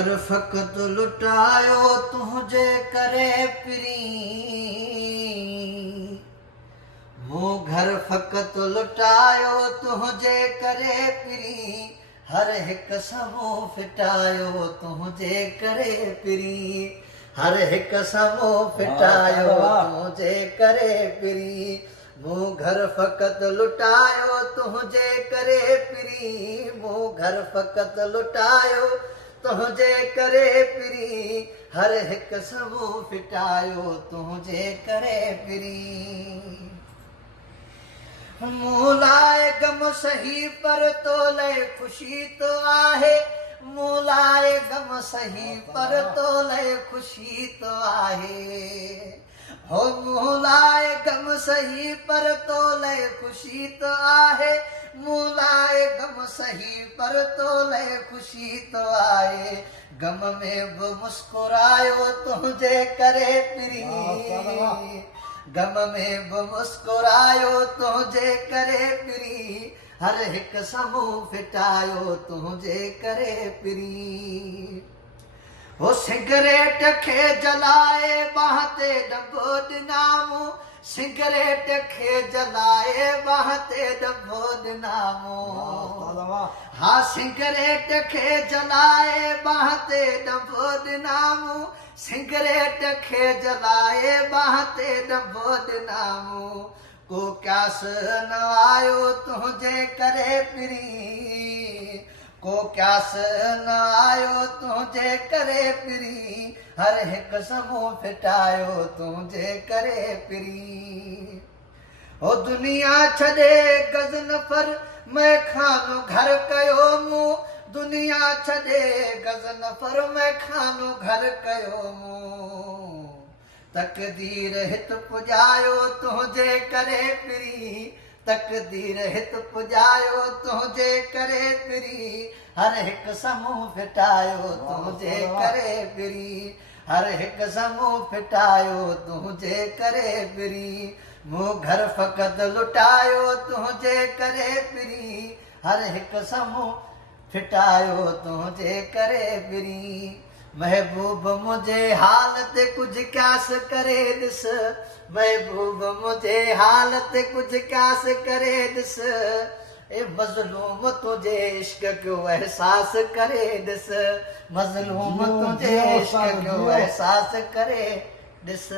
घर फ़क़त लुटायो तुझे करे पिरी, मूं घर फ़क़त लुटायो तुझे करे पिरी, हर हिक समूह फिटायो तुझे करे पिरी, हर हिक समूह फिटायो तुझे करे पिरी, मूं घर फ़क़त लुटायो तुझे करे पिरी, मूं घर फ़क़त लुटायो तुझे करे पिरी, हर हिक समूह फिटायो तुझे करे पिरी। मूं लाए गम सही पर तो लाए खुशी तो आहे, मूं लाए गम सही पर तो लाए खुशी तो आहे, हो मूं लाए गम सही पर तो लाए खुशी तो आहे, मूं लाए गम सही पर तो लाए खुशी तो आहे, गम में भी मुस्कुरायो तुझे करे पिरी, गम में भी मुस्कुरायो तुझे करे पिरी, हर हिक समूह फिटायो तुझे करे पिरी। हो सिगरेट खे जलाए बाहते डबो ॾिनामूं, सिगरेट खे जलाए बाहते डबो ॾिनामूं, हा सिगरेट खे जलाए बाहते डबो ॾिनामूं, सिगरेट खे जलाए बाहते डबो ॾिनामूं, को क्यास न आयो तुझे करे पिरी, को क्यास न आयो तुझे करे पिरी, हर हिक समूह फिटायो तुझे करे पिरी। हो दुनिया छॾे गज़ नफ़र मैं खानो घर कयो मूं, दुनिया छॾे गज़ नफ़र मैं खानो घर कयो मूं, तक़दीर हित पुॼायो तुझे करे पिरी, तक़दीर हित पुॼायो तुझे करे पिरी, हर हिक समूह फिटायो तुझे करे पिरी, हर हिक समूह फिटायो तुझे करे पिरी, मूं घर फ़क़त लुटायो तुझे करे पिरी, हर हिक समूह फिटायो तुझे करे पिरी। महबूब मुझे हालत कुछ क्यास करे ॾिस, महबूब मुझे हालत कुछ क्यास करे ॾिस, ए मज़लूम तुझे इश्क जो एहसास करे ॾिस, मज़लूम तुझे इश्क जो एहसास करे ॾिस।